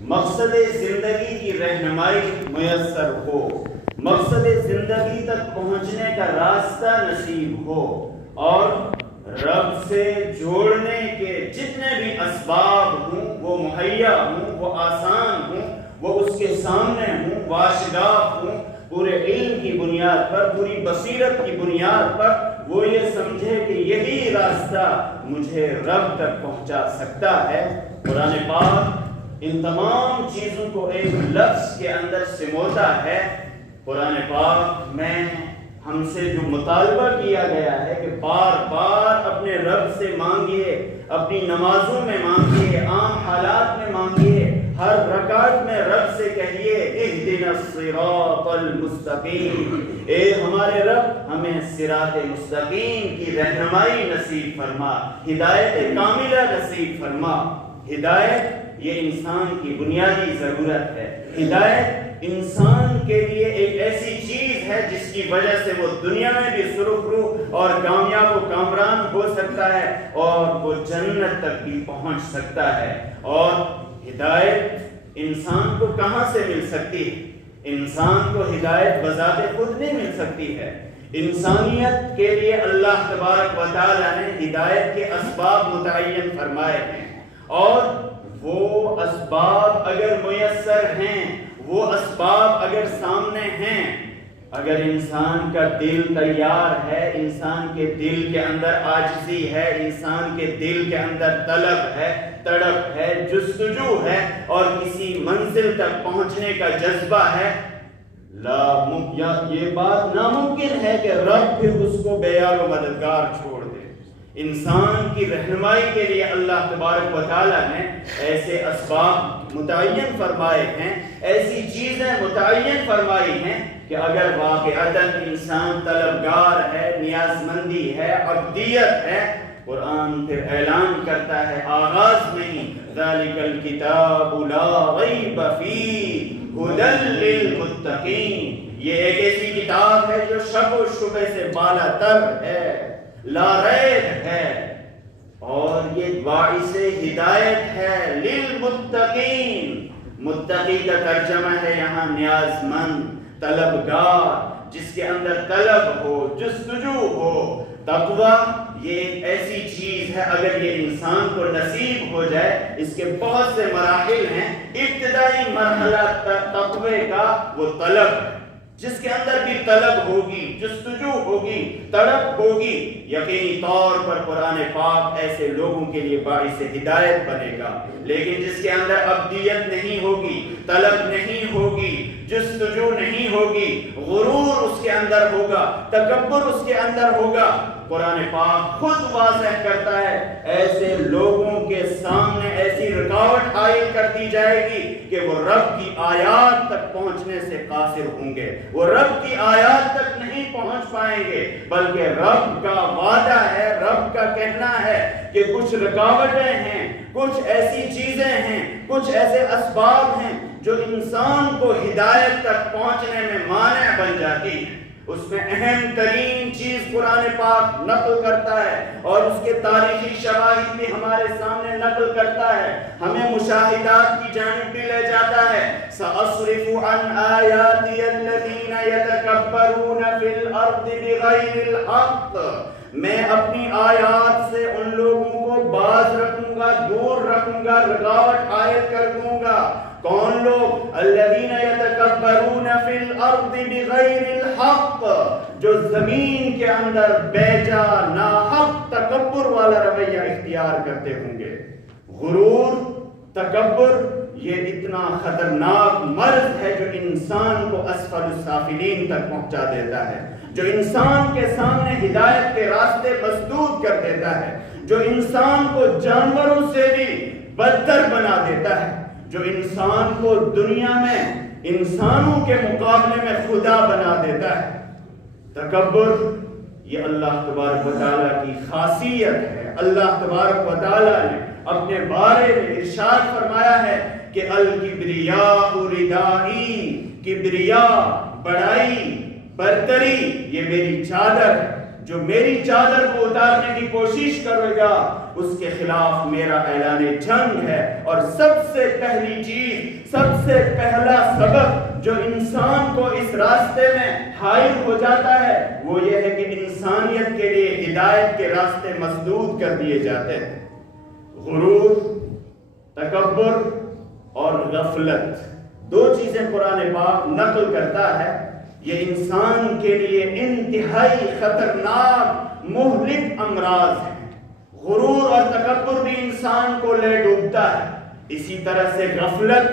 مقصد زندگی کی رہنمائی میسر ہو، مقصد زندگی تک پہنچنے کا راستہ نصیب ہو، اور رب سے جوڑنے کے جتنے بھی اسباب ہوں وہ مہیا ہوں، وہ آسان ہوں، وہ اس کے سامنے ہوں، واشگاف ہوں، پورے علم کی بنیاد پر، پوری بصیرت کی بنیاد پر وہ یہ سمجھے کہ یہی راستہ مجھے رب تک پہنچا سکتا ہے۔ قرآن پاک ان تمام چیزوں کو ایک لفظ کے اندر سموتا ہے۔ قرآن پاک میں ہم سے جو مطالبہ کیا گیا ہے کہ بار بار اپنے رب سے مانگیے، اپنی نمازوں میں مانگیے، عام حالات میں مانگیے، ہر رکعت میں رب سے کہیے اہدنا الصراط المستقیم، اے ہمارے رب ہمیں صراط مستقیم کی رہنمائی نصیب فرما، ہدایت کاملہ نصیب فرما۔ ہدایت یہ انسان کی بنیادی ضرورت ہے۔ ہدایت انسان کے لیے ایک ایسی چیز ہے جس کی وجہ سے وہ دنیا میں بھی سرخرو اور کامیاب و کامران ہو سکتا ہے اور وہ جنت تک بھی پہنچ سکتا ہے۔ اور ہدایت انسان کو کہاں سے مل سکتی ہے؟ انسان کو ہدایت بذات خود نہیں مل سکتی ہے۔ انسانیت کے لیے اللہ تبارک و تعالیٰ نے ہدایت کے اسباب متعین فرمائے ہیں، اور وہ اسباب اگر میسر ہیں، وہ اسباب اگر سامنے ہیں، اگر انسان کا دل تیار ہے، انسان کے دل کے اندر عاجزی ہے، انسان کے دل کے اندر طلب ہے، تڑپ ہے، جستجو ہے، اور کسی منزل تک پہنچنے کا جذبہ ہے، یہ بات ناممکن ہے کہ رب پھر اس کو بے یار و مددگار چھوڑ دے۔ انسان کی رہنمائی کے لیے اللہ تبارک و تعالیٰ نے ایسے اسباب متعین فرمائے ہیں، ایسی چیزیں متعین فرمائی ہیں کہ اگر واقعتاً انسان طلبگار ہے، نیاز مندی ہے، عبدیت ہے، قرآن پھر اعلان کرتا ہے آغاز میں ہی ذَلِكَ الْكِتَابُ لَا رَيْبَ فِيهِ هُدًى لِّلْمُتَّقِينَ، یہ ایک ایسی کتاب ہے جو شک و شبہ سے بالا تر ہے، لا ریب ہے، اور یہ باعث ہدایت ہے للمتقین۔ متقی کا ترجمہ ہے یہاں نیاز مند، طلبگار، جس کے اندر طلب ہو، جستجو ہو۔ تقویٰ یہ ایک ایسی چیز ہے اگر یہ انسان کو نصیب ہو جائے، اس کے بہت سے مراحل ہیں۔ ابتدائی مرحلہ تقوی کا وہ طلب ہے، جس کے اندر بھی طلب ہوگی، جستجو ہوگی، تڑپ ہوگی، یقینی طور پر قرآن پاک ایسے لوگوں کے لیے باعث ہدایت بنے گا۔ لیکن جس کے اندر عبدیت نہیں ہوگی، طلب نہیں ہوگی، جستجو نہیں ہوگی، غرور اس کے اندر ہوگا، تکبر اس کے اندر ہوگا، قرآن پاک خود واضح کرتا ہے ایسے لوگوں کے سامنے ایسی رکاوٹ حائل کر دی جائے گی کہ وہ رب کی آیات تک پہنچنے سے قاصر ہوں گے، وہ رب کی آیات تک نہیں پہنچ پائیں گے، بلکہ رب کا وعدہ ہے، رب کا کہنا ہے کہ کچھ رکاوٹیں ہیں، کچھ ایسی چیزیں ہیں، کچھ ایسے اسباب ہیں جو انسان کو ہدایت تک پہنچنے میں مانع بن جاتی ہیں۔ اس میں اہم ترین چیز قرآن پاک نقل کرتا ہے اور اس کے تاریخی شواہد بھی ہمارے سامنے نقل کرتا ہے، ہمیں مشاہدات کی جانب بھی لے جاتا ہے۔ سأصرف عن آیاتی الذین یتکبرون فی الارض بغیر الحق، میں اپنی آیات سے ان لوگوں کو باز رکھوں گا، دور رکھوں گا، رکاوٹ حائل کر دوں گا۔ کون لوگ؟ الذین یتکبرون فی الارض بغیر الحق، جو زمین کے اندر بے جا ناحق تکبر والا رویہ اختیار کرتے ہوں گے۔ غرور، تکبر یہ اتنا خطرناک مرض ہے جو انسان کو اسفل السافلین تک پہنچا دیتا ہے، جو انسان کے سامنے ہدایت کے راستے مسدود کر دیتا ہے، جو انسان کو جانوروں سے بھی بدتر بنا دیتا ہے، جو انسان کو دنیا میں انسانوں کے مقابلے میں خدا بنا دیتا ہے۔ تکبر یہ اللہ تبارک و تعالیٰ کی خاصیت ہے۔ اللہ تبارک و تعالیٰ نے اپنے بارے میں ارشاد فرمایا ہے کہ الکبریاء ردائی، کبریاء، بڑائی، برتری یہ میری چادر ہے، جو میری چادر کو اتارنے کی کوشش کرے گا اس کے خلاف میرا اعلان جنگ ہے، اور سب سے پہلی چیز، سب سے پہلا سبب جو انسان کو اس راستے میں حائل ہو جاتا ہے وہ یہ ہے کہ انسانیت کے لیے ہدایت کے راستے مسدود کر دیے جاتے ہیں۔ غرور، تکبر اور غفلت، دو چیزیں قرآن پاک نقل کرتا ہے، یہ انسان کے لیے انتہائی خطرناک مہلک امراض ہیں۔ غرور اور تکبر بھی انسان کو لے ڈوبتا ہے، اسی طرح سے غفلت،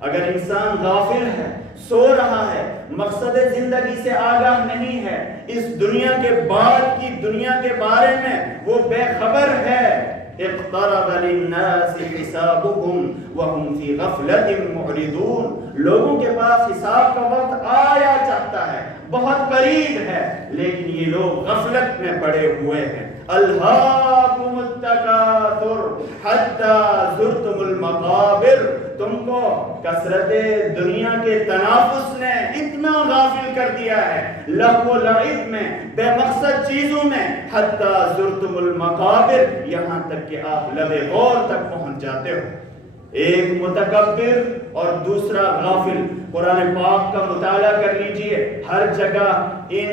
اگر انسان غافل ہے، سو رہا ہے، مقصد زندگی سے آگاہ نہیں ہے، اس دنیا کے بعد کی دنیا کے بارے میں وہ بے خبر ہے، اقترب للناس حسابهم وهم في غفلة معرضون، لوگوں کے پاس حساب کا وقت آیا چاہتا ہے، بہت قریب ہے، لیکن یہ لوگ غفلت میں پڑے ہوئے ہیں۔ الہاکم التکاثر حتی زرتم المقابر، تم کو کثرت دنیا کے تنافس نے اتنا غافل کر دیا ہے، لہو و لعب میں، بے مقصد چیزوں میں، حتی زرتم المقابر، یہاں تک کہ آپ لب غور تک پہنچ جاتے ہو۔ ایک متکبر اور دوسرا غافل، قرآن پاک کا مطالعہ کر لیجئے، ہر جگہ ان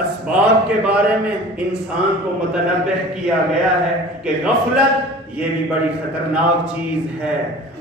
اسباب کے بارے میں انسان کو متنبہ کیا گیا ہے کہ غفلت یہ بھی بڑی خطرناک چیز ہے،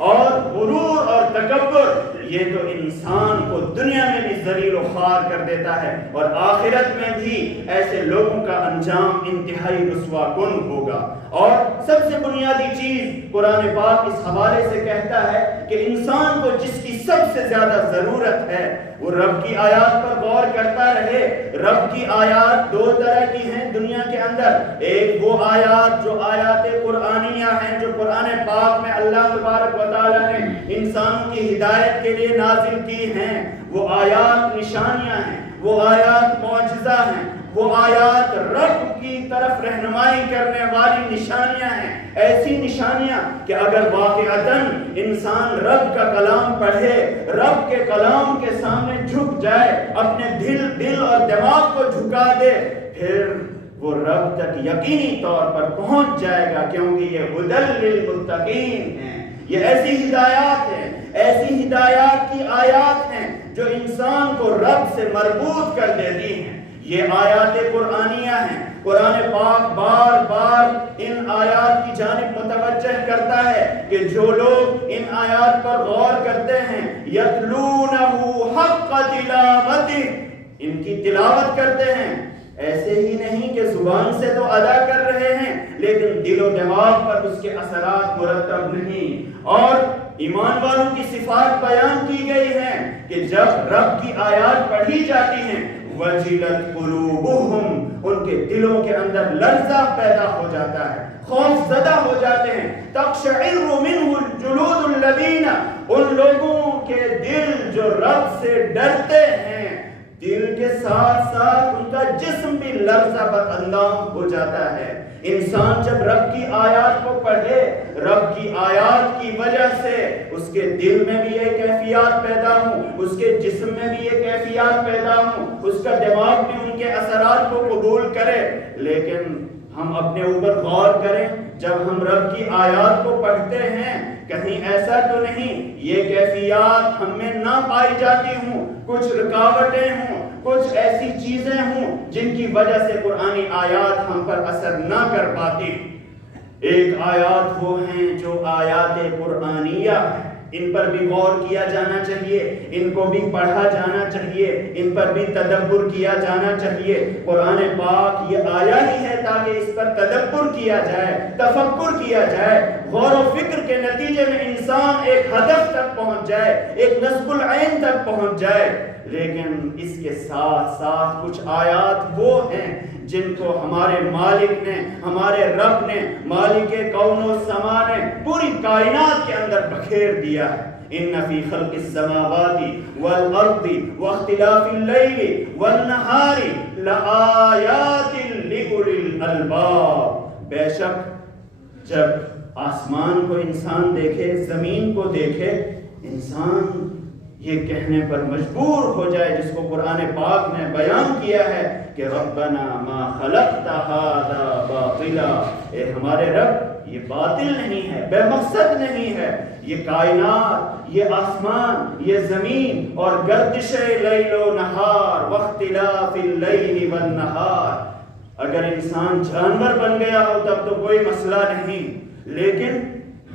اور غرور اور تکبر یہ تو انسان کو دنیا میں بھی ذلیل و خوار کر دیتا ہے، اور آخرت میں بھی ایسے لوگوں کا انجام انتہائی رسوا کن ہوگا۔ اور سب سے بنیادی چیز قرآن پاک اس حوالے سے کہتا ہے کہ انسان کو جس کی سب سے زیادہ ضرورت ہے وہ رب کی آیات پر غور کرتا رہے۔ رب کی آیات دو طرح کی ہیں دنیا کے اندر، ایک وہ آیات جو آیات قرآنیہ ہیں، جو قرآن پاک میں اللہ تبارک و تعالیٰ نے انسانوں کی ہدایت کے لیے نازل کی ہیں، وہ آیات نشانیاں ہیں، وہ آیات معجزہ ہیں، وہ آیات رب کی طرف رہنمائی کرنے والی نشانیاں ہیں، ایسی نشانیاں کہ اگر واقعتاً انسان رب کا کلام پڑھے، رب کے کلام کے سامنے جھک جائے، اپنے دل اور دماغ کو جھکا دے، پھر وہ رب تک یقینی طور پر پہنچ جائے گا، کیونکہ یہ ہدی للمتقین ہیں۔ یہ ایسی ہدایات ہیں، ایسی ہدایات کی آیات ہیں جو انسان کو رب سے مربوط کر دیتی ہیں۔ یہ آیات قرآنیہ ہیں، قرآن پاک بار بار ان آیات کی جانب متوجہ کرتا ہے کہ جو لوگ ان آیات پر غور کرتے ہیں، یتلونہ حق تلاوتہ، ان کی تلاوت کرتے ہیں، ایسے ہی نہیں کہ زبان سے تو ادا کر رہے ہیں لیکن دل و دماغ پر اس کے اثرات مرتب نہیں۔ اور ایمان والوں کی صفات بیان کی گئی ہیں کہ جب رب کی آیات پڑھی جاتی ہیں، وجلت قلوبہم، ان کے دلوں کے اندر لرزہ پیدا ہو جاتا ہے، خوف زدہ ہو جاتے ہیں، تقشعر منہ جلود الذین، ان لوگوں کے دل جو رب سے ڈرتے ہیں، دل کے ساتھ ساتھ ان کا جسم بھی لرزہ پر اندام ہو جاتا ہے۔ انسان جب رب کی آیات کو پڑھے، رب کی آیات کی وجہ سے اس کے دل میں بھی یہ کیفیات پیدا ہوں، اس کے جسم میں بھی یہ کیفیات پیدا ہوں، اس کا دماغ بھی ان کے اثرات کو قبول کرے۔ لیکن ہم اپنے اوپر غور کریں، جب ہم رب کی آیات کو پڑھتے ہیں، کہیں ایسا تو نہیں یہ کیفیات ہم میں نہ پائی جاتی ہوں، کچھ رکاوٹیں ہوں، کچھ ایسی چیزیں ہوں جن کی وجہ سے قرآنی آیات ہم پر اثر نہ کر پاتی۔ ایک آیات وہ ہیں جو آیات قرآنیہ ہیں، ان پر بھی غور کیا جانا چاہیے، ان کو بھی پڑھا جانا چاہیے، ان پر بھی تدبر کیا جانا چاہیے۔ قرآن پاک یہ آیا ہی ہے تاکہ اس پر تدبر کیا جائے، تفکر کیا جائے، غور و فکر کے نتیجے میں انسان ایک ہدف تک پہنچ جائے، ایک نصب العین تک پہنچ جائے۔ لیکن اس کے ساتھ ساتھ کچھ آیات وہ ہیں جن کو ہمارے مالک نے، ہمارے رب نے، مالک کون و سما نے پوری کائنات کے اندر بکھیر دیا ہے۔ ان فی خلق السماوات والارض واختلاف اللیل والنہار لآیات لأولی الالباب، بے شک جب آسمان کو انسان دیکھے، زمین کو دیکھے، انسان یہ کہنے پر مجبور ہو جائے جس کو قرآن پاک نے بیان کیا ہے کہ ربنا ما خلقت ھذا باطلا، اے ہمارے رب یہ باطل نہیں ہے، بے مقصد نہیں ہے. یہ کائنات، یہ آسمان، یہ زمین اور گردش لیل و نہار واختلاف اللیل والنہار. اگر انسان جانور بن گیا ہو تب تو کوئی مسئلہ نہیں، لیکن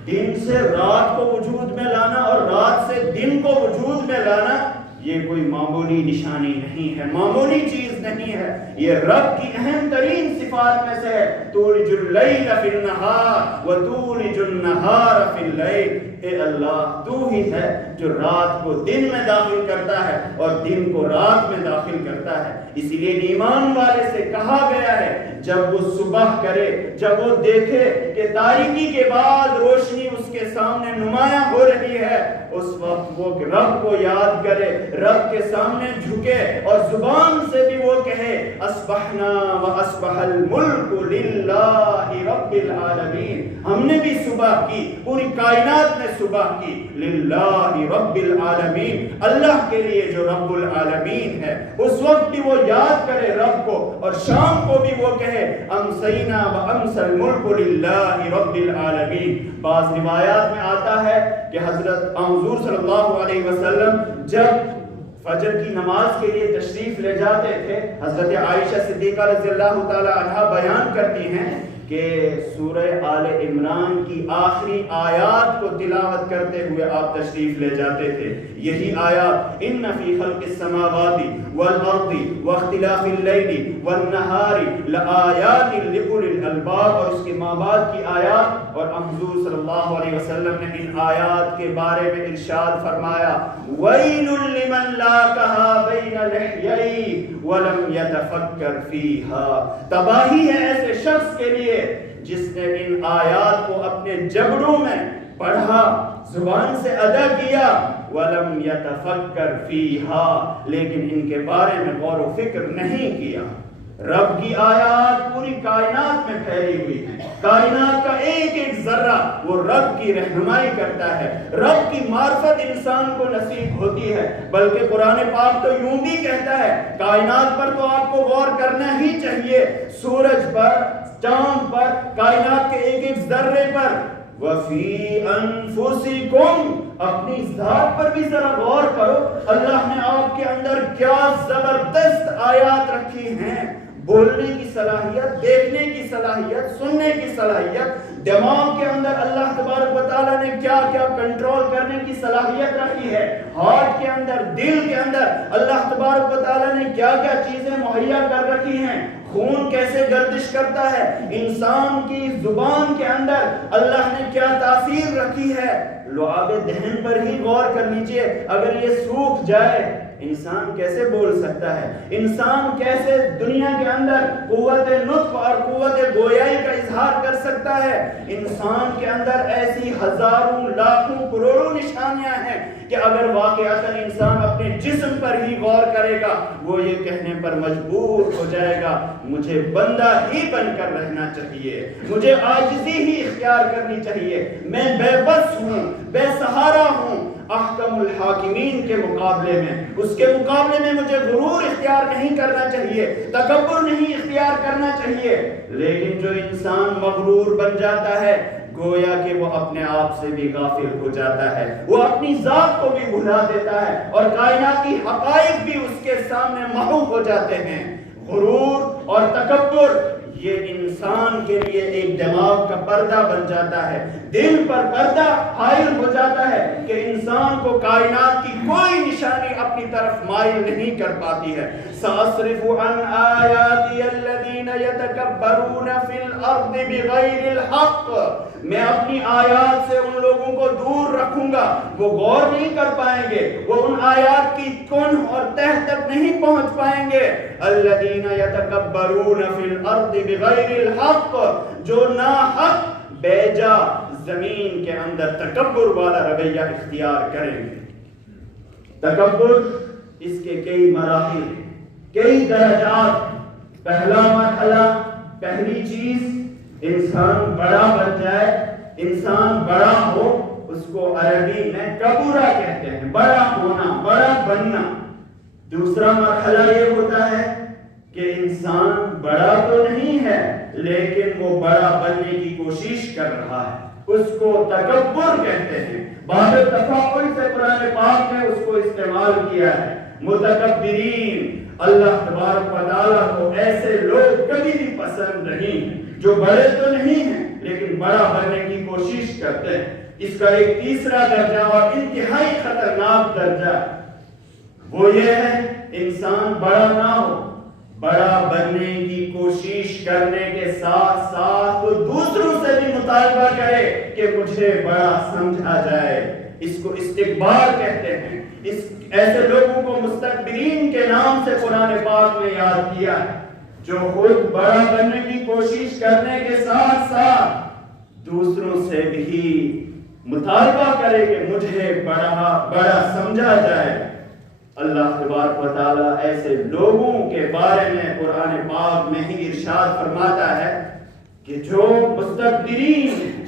دن سے رات کو وجود میں لانا اور رات سے دن کو وجود میں لانا یہ کوئی معمولی نشانی نہیں ہے، معمولی چیز نہیں ہے. یہ رب کی اہم ترین صفات میں سے ہے. تولج اللیل فی النہار وتولج النہار فی اللیل. اے اللہ تو ہی ہے جو رات کو دن میں داخل کرتا ہے اور دن کو رات میں داخل کرتا ہے. اسی لیے ایمان والے سے کہا گیا ہے جب وہ صبح کرے، جب وہ دیکھے کہ تاریکی کے بعد روشنی اس کے سامنے نمایاں ہو رہی ہے، اس وقت وہ رب کو یاد کرے، رب کے سامنے جھکے اور زبان سے بھی وہ کہے اصبحنا واصبح الملک للہ رب العالمین. ہم نے بھی صبح کی، پوری کائنات نے صبح کی، للہ رب العالمین، اللہ کے لیے جو رب العالمین ہے. اس وقت بھی وہ یاد کرے رب کو اور شام کو بھی وہ کہے امسینا وامسی الملک للہ رب العالمین. بعض روایات میں آتا ہے کہ حضرت حضور صلی اللہ علیہ وسلم جب فجر کی نماز کے لیے تشریف لے جاتے تھے، حضرت عائشہ صدیقہ رضی اللہ تعالی عنہا بیان کرتی ہیں کہ سورہ آل عمران کی آخری آیات کو تلاوت کرتے ہوئے آپ تشریف لے جاتے تھے. یہی آیات ان فی خلق السماوات والارض واختلاف اللیل والنہار لآیات لأولی الالباب، اور اس کے ماں بعد کی آیات. اور حضور صلی اللہ علیہ وسلم نے ان آیات کے بارے میں ارشاد فرمایا ویل لمن لاقھا بین لحیئی ولم یتفکر فیہا. تباہی ہے ایسے شخص کے لیے جس نے ان آیات کو اپنے جبڑوں میں پڑھا، زبان سے ادا کیا، وَلَمْ يَتَفَكَّرْ فِيهَا، لیکن ان کے بارے میں غور و فکر نہیں کیا. رب کی آیات پوری کائنات میں پھیلی ہوئی ہیں. کائنات کا ایک ایک ذرہ وہ رب کی رہنمائی کرتا ہے. رب کی معرفت انسان کو نصیب ہوتی ہے. بلکہ قرآن پاک تو یوں بھی کہتا ہے کائنات پر تو آپ کو غور کرنا ہی چاہیے، سورج پر، چاند پر، کائنات کے ایک ایک ذرے پر. وَفِي أَنفُسِكُمْ، اپنی ذات پر بھی ذرا غور کرو. اللہ نے آپ کے اندر کیا زبردست آیات رکھی ہیں. بولنے کی صلاحیت، دیکھنے کی صلاحیت، سننے کی صلاحیت. دماغ کے اندر اللہ تبارک و تعالیٰ نے کیا کیا کنٹرول کرنے کی صلاحیت رکھی ہے. ہارٹ کے اندر، دل کے اندر اللہ تبارک و تعالیٰ نے کیا کیا چیزیں مہیا کر رکھی ہیں. خون کیسے گردش کرتا ہے. انسان کی زبان کے اندر اللہ نے کیا تاثیر رکھی ہے. لعاب دہن پر ہی غور کر لیجئے، اگر یہ سوکھ جائے انسان کیسے بول سکتا ہے. انسان کیسے دنیا کے اندر قوت نطق اور قوت گویائی کا اظہار کر سکتا ہے. انسان کے اندر ایسی ہزاروں لاکھوں کروڑوں نشانیاں ہیں کہ اگر واقعتاً انسان اپنے جسم پر ہی غور کرے گا وہ یہ کہنے پر مجبور ہو جائے گا مجھے بندہ ہی بن کر رہنا چاہیے، مجھے عاجزی ہی اختیار کرنی چاہیے، میں بے بس ہوں، بے سہارا ہوں احکم الحاکمین کے مقابلے میں. اس کے مقابلے میں مجھے غرور اختیار نہیں کرنا چاہیے، تکبر نہیں اختیار کرنا چاہیے. لیکن جو انسان مغرور بن جاتا ہے گویا کہ وہ اپنے آپ سے بھی غافل ہو جاتا ہے، وہ اپنی ذات کو بھی بھلا دیتا ہے اور کائناتی حقائق بھی اس کے سامنے محو ہو جاتے ہیں. غرور اور تکبر یہ انسان کے لیے ایک دماغ کا پردہ بن جاتا ہے، دل پر پردہ حائل ہو جاتا ہے کہ انسان کو کائنات کی کوئی نشانی اپنی طرف مائل نہیں کر پاتی ہے. سأصرف عن آیاتی الذین یتکبرون فی الارض بغیر الحق، میں اپنی آیات سے ان لوگوں کو دور رکھوں گا، وہ غور نہیں کر پائیں گے، وہ ان آیات کی کنہ اور تہ تک نہیں پہنچ پائیں گے. الذین یتکبرون فی الارض بغیر الحق، جو ناحق بیجا زمین کے اندر تکبر والا رویہ اختیار کریں گے. تکبر اس کے کئی مراحل، کئی درجات. پہلا مرحلہ، پہلی چیز انسان بڑا بن جائے، انسان بڑا ہو، اس کو عربی میں کبورا کہتے ہیں، بڑا ہونا، بڑا بننا. دوسرا مرحلہ یہ ہوتا ہے کہ انسان بڑا تو نہیں ہے لیکن وہ بڑا بننے کی کوشش کر رہا ہے، اس کو تکبر کہتے ہیں۔ باب تفاعل سے قرآن پاک نے اس کو استعمال کیا ہے۔ متکبرین، اللہ تبارک و تعالیٰ کو ایسے لوگ کبھی بھی پسند نہیں ہیں جو بڑے تو نہیں ہیں لیکن بڑا بننے کی کوشش کرتے ہیں۔ اس کا ایک تیسرا درجہ اور انتہائی خطرناک درجہ وہ یہ ہے انسان بڑا نہ ہو، بڑا بننے کی کوشش کرنے کے ساتھ ساتھ وہ دوسروں سے بھی مطالبہ کرے کہ مجھے بڑا سمجھا جائے۔ اس کو استکبار کہتے ہیں۔ ایسے لوگوں کو مستکبرین کے نام سے قرآن پاک میں یاد کیا ہے، جو خود بڑا بننے کی کوشش کرنے کے ساتھ ساتھ دوسروں سے بھی مطالبہ کرے کہ مجھے بڑا سمجھا جائے۔ اللہ تبارک و تعالیٰ ایسے لوگوں کے بارے میں قرآن پاک میں ہی ارشاد فرماتا ہے کہ جو مستکبرین،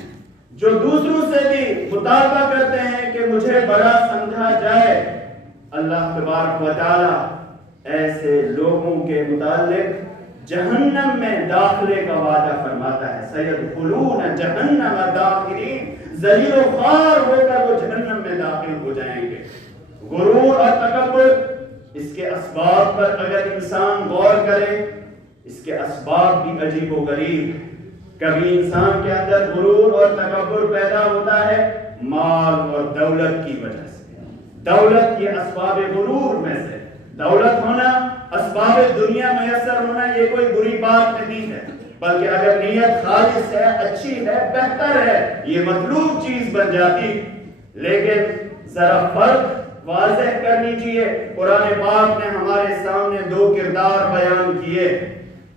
جو دوسروں سے بھی مطالبہ کرتے ہیں کہ مجھے بڑا سمجھا جائے، اللہ تبارک و تعالیٰ ایسے لوگوں کے متعلق جہنم میں داخلے کا وعدہ فرماتا ہے۔ سیدخلون جہنم داخرین، ذلیل و خوار ہو کر وہ جہنم میں داخل ہو جائیں گے۔ غرور اور تکبر، اس کے اسباب پر اگر انسان غور کرے، اس کے اسباب بھی عجیب و غریب ہیں۔ کبھی انسان کے اندر غرور اور تکبر پیدا ہوتا ہے مال اور دولت کی وجہ سے۔ دولت یہ اسباب غرور میں سے، دولت ہونا، اسباب دنیا میسر ہونا یہ کوئی بری بات نہیں ہے، بلکہ اگر نیت خالص ہے، اچھی ہے، بہتر ہے، یہ مطلوب چیز بن جاتی۔ لیکن ذرا فرق واضح کر لیجئے، قرآن پاک نے ہمارے سامنے دو کردار بیان کیے۔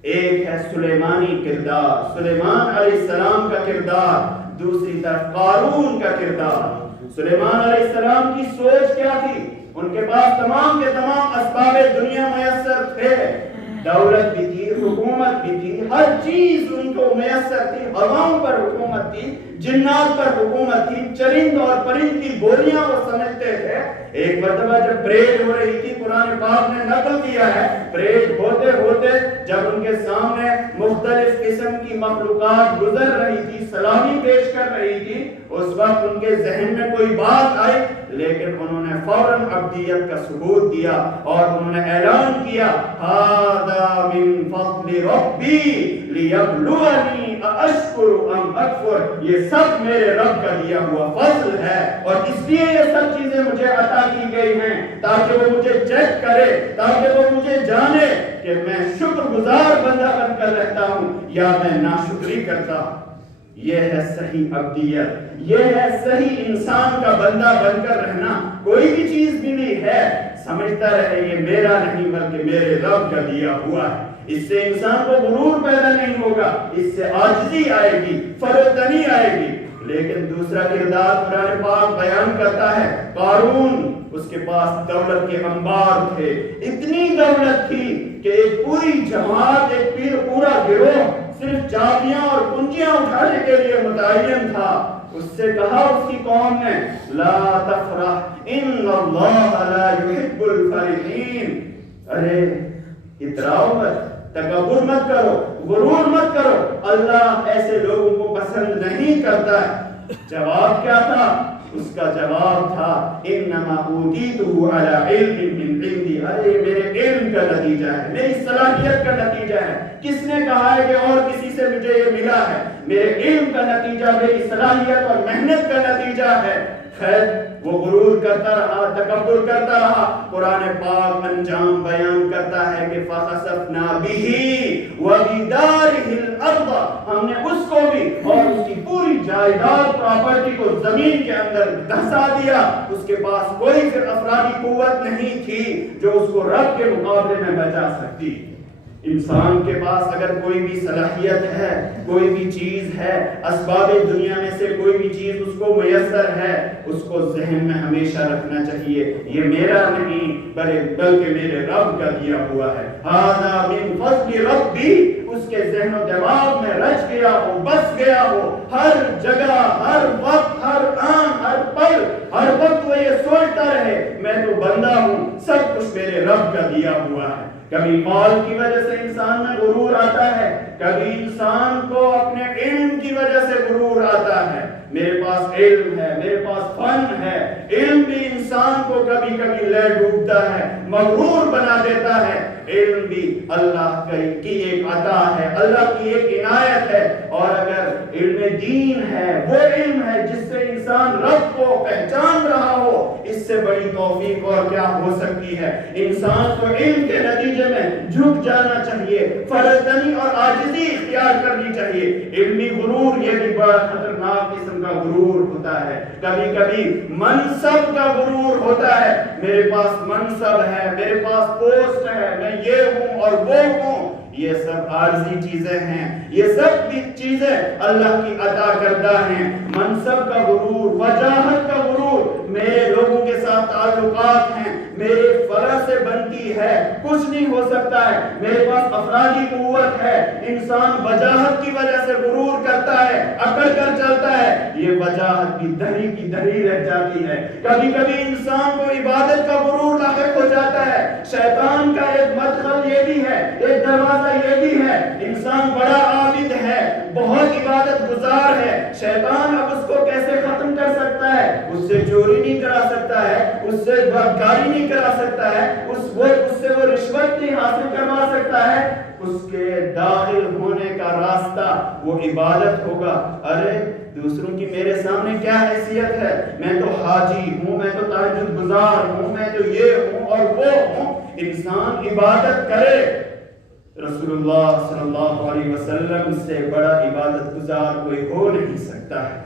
ایک ہے سلیمانی کردار، سلیمان علیہ السلام کا کردار، دوسری طرف قارون کا کردار۔ سلیمان علیہ السلام کی سوچ کیا تھی؟ ان کے پاس تمام کے تمام اسباب دنیا میسر تھے، دولت بھی تھی، حکومت بھی تھی، ہر چیز ان کو میسر تھی، ہواؤں پر حکومت تھی، جنات پر حکومت تھی، چرند اور پرند کی بولیاں وہ سمجھتے تھے۔ ایک مرتبہ جب پریڈ ہو رہی تھی، قرآن پاک نے نقل کیا ہے، پریڈ ہوتے ہوتے جب ان کے سامنے مختلف قسم کی مخلوقات گزر رہی تھی، سلامی پیش کر رہی تھی، اس وقت ان کے ذہن میں کوئی بات آئی، لیکن انہوں نے فوراً عبدیت کا ثبوت دیا اور انہوں نے اعلان کیا، ھذا من فضل ربی لیبلونی ااشکر ام اکفر، یہ سب میرے رب کا دیا ہوا فضل ہے اور اس لیے یہ سب چیزیں مجھے عطا کی گئی ہیں تاکہ وہ مجھے چیک کرے، تاکہ وہ مجھے جانے کہ میں شکر گزار بندہ بن کر رہتا ہوں یا میں ناشکری کرتا ہوں۔ یہ ہے صحیح عبدیت، یہ ہے صحیح انسان کا بندہ بن کر رہنا۔ کوئی بھی چیز ملی ہے سمجھتا رہے یہ میرا نہیں بلکہ میرے رب کا دیا ہوا ہے۔ اس سے انسان کو غرور پیدا نہیں ہوگا، اس سے عاجزی آئے گی، فروتنی آئے گی۔ لیکن دوسرا کردار قرآن پاک بیان کرتا ہے، قارون، اس کے پاس دولت کے انبار تھے، اتنی دولت تھی کہ ایک پوری جماعت، ایک پورا گروہ صرف چابیاں اور کنجیاں اٹھانے کے لیے متعین تھا۔ اس سے کہا اس کی قوم نے، لا تفرح ان اللہ لا يحب الفرحین، ارے اتراؤ مت، تکبر مت کرو، غرور مت کرو، اللہ ایسے لوگوں کو پسند نہیں کرتا ہے۔ جواب کیا تھا؟ اس کا جواب تھا، انما اوتیتہ علی علم من عندی، ارے میرے علم کا نتیجہ ہے، میری صلاحیت کا نتیجہ ہے۔ کس نے کہا ہے کہ اور کسی سے مجھے یہ ملا ہے؟ میرے علم کا نتیجہ، میری صلاحیت اور محنت کا نتیجہ ہے۔ خیر وہ غرور کرتا رہا، تکبر کرتا رہا۔ قرآن پاک انجام بیان کرتا ہے کہ فَخَسَفْنَا بِهِ وَبِدَارِهِ الْأَرْضَ، ہم نے اس کو بھی اور اس کی پوری جائیداد پراپرٹی کو زمین کے اندر دھسا دیا۔ اس کے پاس کوئی پھر افرادی قوت نہیں تھی جو اس کو رب کے مقابلے میں بچا سکتی۔ انسان کے پاس اگر کوئی بھی صلاحیت ہے، کوئی بھی چیز ہے، اسباب دنیا میں سے کوئی بھی چیز اس کو میسر ہے، اس کو ذہن میں ہمیشہ رکھنا چاہیے، یہ میرا نہیں بلکہ میرے رب کا دیا ہوا ہے۔ ھذا من فضل ربی، اس کے ذہن و دماغ میں رچ گیا ہو، بس گیا ہو، ہر جگہ، ہر وقت، ہر آن، ہر پل، ہر وقت وہ یہ سوچتا رہے میں تو بندہ ہوں، سب کچھ میرے رب کا دیا ہوا ہے۔ کبھی مال کی وجہ سے انسان میں غرور آتا ہے، کبھی انسان کو اپنے علم کی وجہ سے غرور آتا ہے، میرے پاس علم ہے، میرے پاس فن ہے۔ علم بھی انسان کو کبھی کبھی لے ڈوبتا ہے، مغرور بنا دیتا ہے۔ علم بھی اللہ کی ایک عطا ہے، اللہ کی ایک عنایت ہے، اور اگر علم دین ہے، وہ علم ہے جس سے انسان رب کو پہچان رہا ہو، اس سے بڑی توفیق اور کیا ہو سکتی ہے۔ انسان کو علم کے نتیجے میں جھک جانا چاہیے، فرزدنی اور عاجزی اختیار کرنی چاہیے۔ علمی غرور یہ بھی بڑا خطرناک قسم کا غرور ہوتا ہے۔ کبھی کبھی منصب کا غرور ہوتا ہے، میرے پاس منصب ہے، میرے پاس پوسٹ ہے، میں یہ ہوں اور وہ ہوں۔ یہ سب عارضی چیزیں ہیں، یہ سب بھی چیزیں اللہ کی عطا کردہ ہیں۔ منصب کا غرور، وجاہت کا غرور، میرے لوگوں کے ساتھ تعلقات ہیں، میرے فلاں سے بنتی ہے، کچھ نہیں ہو سکتا ہے، میرے پاس افرادی قوت ہے۔ انسان وجاہت کی وجہ سے غرور کرتا ہے، اکڑ کر چلتا ہے، یہ وجاہت بھی دھری کی دھری رہ جاتی ہے۔ کبھی کبھی انسان کو عبادت کا غرور لاحق ہو جاتا ہے۔ شیطان کا ایک مدخل یہ بھی ہے، ایک دروازہ یہ بھی ہے، انسان بڑا عابد ہے، بہت عبادت گزار ہے، شیطان اب اس کو کیسے ختم کر سکتا ہے؟ اس سے چوری نہیں کرا سکتا ہے، اس سے بدکاری نہیں کرا سکتا ہے، اس سے وہ رشوت نہیں حاصل کروا سکتا ہے۔ اس کے داخل ہونے کا راستہ وہ عبادت ہوگا۔ ارے دوسروں کی میرے سامنے کیا حیثیت ہے؟ میں تو حاجی ہوں، میں تو تہجد گزار ہوں، میں تو یہ ہوں اور وہ ہوں۔ انسان عبادت کرے، رسول اللہ صلی اللہ علیہ وسلم سے بڑا عبادت گزار کوئی ہو نہیں سکتا ہے۔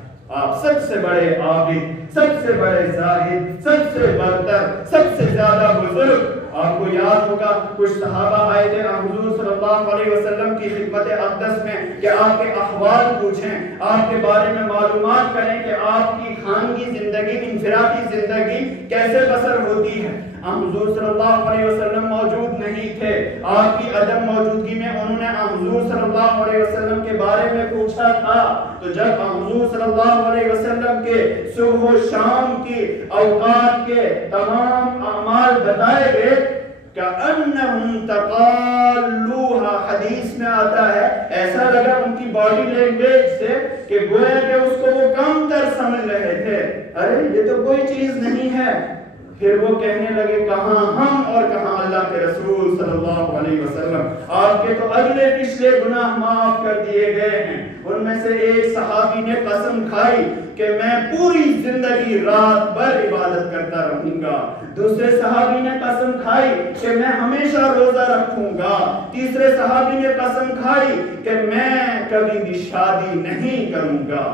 آپ سب سے بڑے عابد، سب سے بڑے زاہد، سب سے برتر، سب سے زیادہ بزرگ۔ آپ کو یاد ہوگا کچھ صحابہ آئے تھے حضور صلی اللہ علیہ وسلم کی خدمت اقدس میں کہ آپ کے احوال پوچھیں، آپ کے بارے میں معلومات کریں کہ آپ کی خانگی زندگی، انفرادی زندگی کیسے بسر ہوتی ہے۔ حضور صلی اللہ علیہ وسلم موجود نہیں تھے، آپ کی عدم موجودگی میں انہوں نے حضور صلی اللہ علیہ وسلم کے بارے میں پوچھا تھا۔ تو جب حضور صلی اللہ علیہ وسلم کے صبح و شام کی اوقات کے تمام اعمال بتائے گئے، کأنہم تقالوہا، حدیث میں آتا ہے ایسا لگا ان کی باڈی لینگویج سے کہ گویا کہ اس کو وہ کم تر سمجھ رہے تھے۔ ارے یہ تو کوئی چیز نہیں ہے۔ پھر وہ کہنے لگے کہاں ہم اور کہاں اللہ کے رسول صلی اللہ علیہ وسلم، آپ کے تو اگلے پچھلے گناہ معاف کر دیے گئے ہیں۔ ان میں سے ایک صحابی نے قسم کھائی کہ میں پوری زندگی رات بھر عبادت کرتا رہوں گا۔ دوسرے صحابی نے قسم کھائی کہ میں ہمیشہ روزہ رکھوں گا۔ تیسرے صحابی نے قسم کھائی کہ میں کبھی بھی شادی نہیں کروں گا۔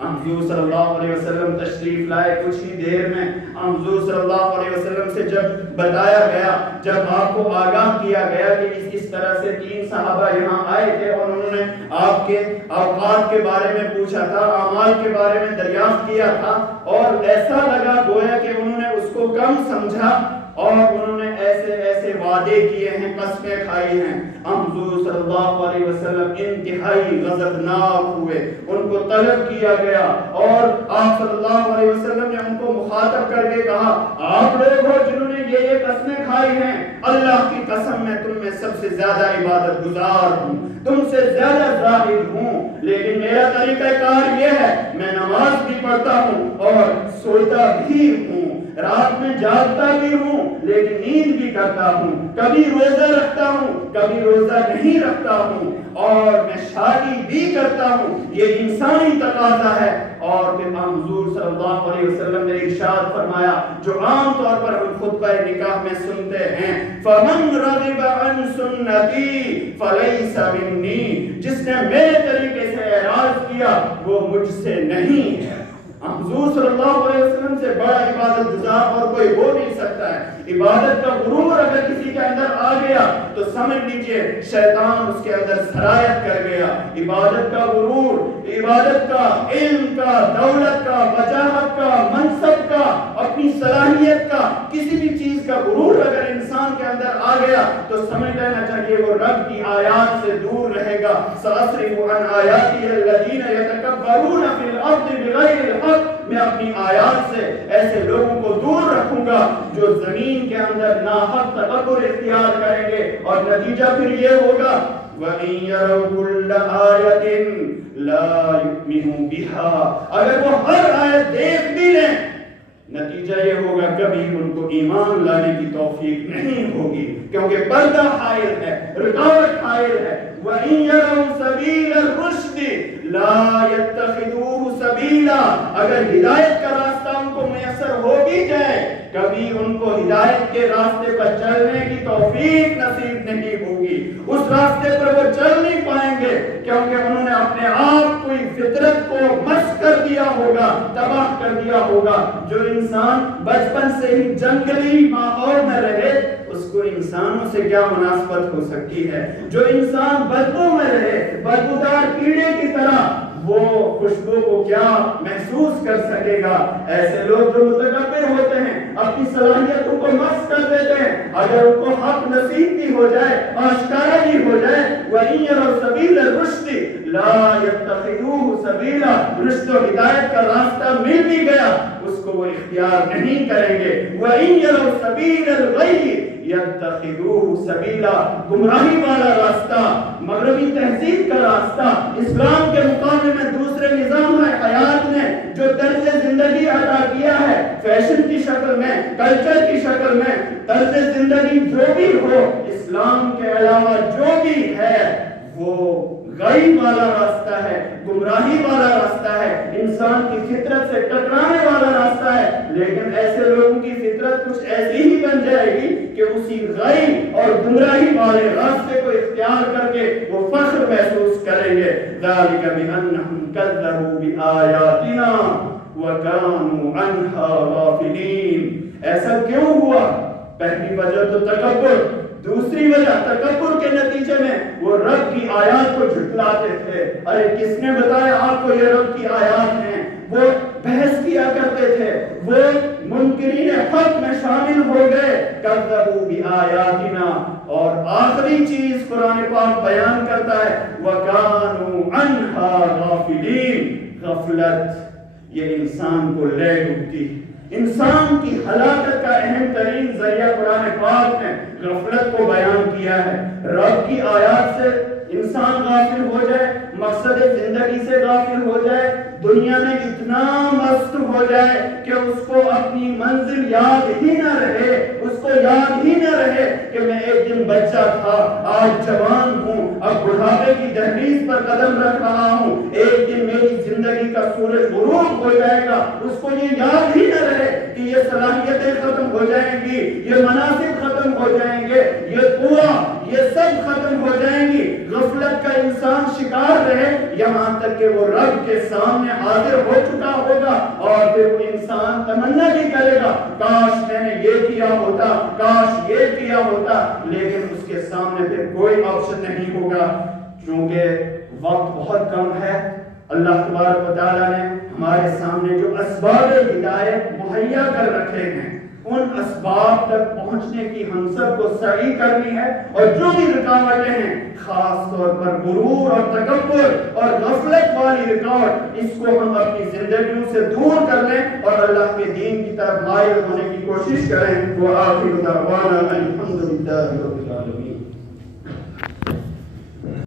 حضور صلی اللہ علیہ وسلم تشریف لائے، کچھ ہی دیر میں حضور صلی اللہ علیہ وسلم سے جب بتایا گیا، جب آپ کو آگاہ کیا گیا کہ اس طرح سے 3 صحابہ یہاں آئے تھے اور انہوں نے آپ کے اوقات کے بارے میں پوچھا تھا، اعمال کے بارے میں دریافت کیا تھا، اور ایسا لگا گویا کہ انہوں نے اس کو کم سمجھا اور انہوں نے ایسے ایسے وعدے کیے ہیں، قسمیں کھائی ہیں۔ حضور صلی اللہ علیہ وسلم انتہائی غضبناک ہوئے، ان کو طلب کیا گیا اور آپ صلی اللہ علیہ وسلم نے ان کو مخاطب کر کے کہا، آپ لوگ ہو جنہوں نے یہ قسمیں کھائی ہیں، اللہ کی قسم میں تم میں سب سے زیادہ عبادت گزار ہوں، تم سے زیادہ زاہد ہوں، لیکن میرا طریقہ کار یہ ہے، میں نماز بھی پڑھتا ہوں اور سوتا بھی ہوں، رات میں جاگتا بھی ہوں لیکن نیند بھی کرتا ہوں، کبھی روزہ رکھتا ہوں کبھی روزہ نہیں رکھتا ہوں، اور میں شادی بھی کرتا ہوں۔ یہ انسانی تقاضا ہے۔ اور پھر حضور صلی اللہ علیہ وسلم نے ارشاد فرمایا جو عام طور پر ہم خطبہ نکاح میں سنتے ہیں، فَمَنْ رَغِبَ عَنْ سُنَّتِي فَلَيْسَ مِنِّي، جس نے میرے طریقے سے اعراض کیا وہ مجھ سے نہیں ہے۔ حضور صلی اللہ علیہ وسلم سے بڑا عبادت گزار اور کوئی ہو نہیں سکتا ہے۔ عبادت کا غرور اگر کسی کے اندر آ گیا تو سمجھ لیجئے شیطان اس کے اندر سرایت کر گیا۔ عبادت کا غرور، عبادت کا، علم کا، دولت کا، وجاہت کا، منصب کا، اپنی صلاحیت کا، کسی بھی چیز کا غرور اگر انسان کے اندر آ گیا تو سمجھ لینا چاہیے وہ رب کی آیات سے دور رہے گا. سأصرف عن آیاتی الذین یتکبرون فی الارض بغیر الحق. میں اپنی آیات سے ایسے لوگوں کو دور رکھوں گا جو زمین کے اندر ناحق تکبر اختیار کریں گے، اور نتیجہ پھر یہ ہوگا وَإِن يَرَوْا كُلَّ آیَةٍ لَا يُؤْمِنُوا بِهَا. اگر وہ ہر آیت دیکھ بھی لیں نتیجہ یہ ہوگا کبھی ان کو ایمان لانے کی توفیق نہیں ہوگی، کیونکہ پردہ حائل ہے، رکاوٹ حائل ہے. وَإِن يَرَوْا سَبِيلَ الرُّشْدِ لَا يَتَّخِذُوهُ سَبِيلًا. اگر ہدایت کا راستہ ان کو میسر ہو بھی جائے کبھی ان کو ہدایت کے راستے پر چلنے کی توفیق نصیب نہیں ہوگی. اس راستے پر وہ چل نہیں پائیں گے کیونکہ انہوں نے اپنے آپ کو فطرت کو مسخ کر دیا ہوگا، تباہ کر دیا ہوگا. جو انسان بچپن سے ہی جنگلی ماحول میں رہے اس کو انسانوں سے کیا مناسبت ہو سکتی ہے؟ جو انسان بدبو میں رہے، بدبودار کیڑے کی طرح، وہ خوشبو کو کیا محسوس کر سکے گا؟ ایسے لوگ جو متکبر ہوتے ہیں، اپنی صلاحیتوں کو مسخ کر دیتے ہیں، اگر ان کو حق نصیب بھی ہو جائے، آشکارا بھی ہو جائے، وَإِن يَرَوْا سَبِيلَ الرُّشْدِ لَا يَتَّخِذُوهُ سَبِيلًا. رشد و ہدایت کا راستہ مل بھی گیا اس کو وہ اختیار نہیں کریں گے. وَإِن يَرَوْا سَبِيلَ الْغَيِّ يَتَّخِذُوهُ سَبِيلًا. گمراہی والا راستہ، مغربی تہذیب کا راستہ، اسلام کے مقابلے میں دوسرے نظام حیات نے جو طرز زندگی عطا کیا ہے، فیشن کی شکل میں، کلچر کی شکل میں، طرز زندگی جو بھی ہو، اسلام کے علاوہ جو بھی ہے وہ غیب والا راستہ ہے، گمراہی والا راستہ ہے، انسان کی فطرت سے ٹکرانے والا راستہ ہے. لیکن ایسے لوگوں کی فطرت کچھ ایسی ہی بن جائے گی کہ اسی غیب اور گمراہی والے راستے کو اختیار کر کے وہ فخر محسوس کریں گے. ذَلِكَ بِأَنَّهُمْ كَذَّبُوا بِآيَاتِنَا وَكَانُوا عَنْهَا غَافِلِينَ. ایسا کیوں ہوا؟ پہلی وجہ تو تکبر، دوسری وجہ تکبر کے نتیجے میں وہ رب کی آیات کو جھٹلاتے تھے. ارے کس نے بتایا آپ کو یہ رب کی آیات ہیں؟ وہ بحث کیا کرتے تھے، وہ منکرین حق میں شامل ہو گئے. کذبوا بآیاتنا. اور آخری چیز قرآن پاک بیان کرتا ہے وَكَانُوا عَنْهَا غَافِلِينَ. غفلت یہ انسان کو لے ڈوبتی. انسان کی ہلاکت کا اہم ترین ذریعہ قرآن پاک نے غفلت کو بیان کیا ہے. رب کی آیات سے انسان غافل ہو جائے، مقصد زندگی سے غافل ہو جائے، دنیا میں اتنا مست ہو جائے کہ اس کو اپنی منزل یاد ہی نہ رہے، اس کو یاد ہی نہ رہے کہ میں ایک دن بچہ تھا، آج جوان ہوں، اب بڑھاپے کی دہلیز پر قدم رکھ رہا ہوں، ایک دن میری زندگی کا سورج غروب ہو جائے گا. اس کو یہ یاد ہی نہ رہے کہ یہ صلاحیتیں ختم ہو جائیں گی، یہ مناصب ختم ہو جائیں گے، یہ قوہ، یہ سب ختم ہو جائیں گی. غفلت کا انسان شکار رہے یہاں تک کہ وہ رب کے سامنے حاضر ہو چکا ہوگا اور پھر وہ انسان تمنا بھی کرے گا کاش میں نے یہ کیا ہوتا، کاش یہ کیا ہوتا. لیکن اس کے سامنے پھر کوئی آپشن نہیں ہوگا کیونکہ وقت بہت کم ہے. اللہ تبارک و تعالیٰ نے ہمارے سامنے جو اسباب ہدایت مہیا کر رکھے ہیں ان اسباب تک پہنچنے کی ہم سب کو سعی کرنی ہے. اور جو بھی رکاوٹیں ہیں خاص طور پر غرور اور تکبر اور غفلت والی رکاوٹ، اس کو ہم اپنی زندگیوں سے دور کر لیں اور اللہ کے دین کی طرف مائل ہونے کی کوشش کریں. وآخر دعوانا الحمدللہ رب العالمین.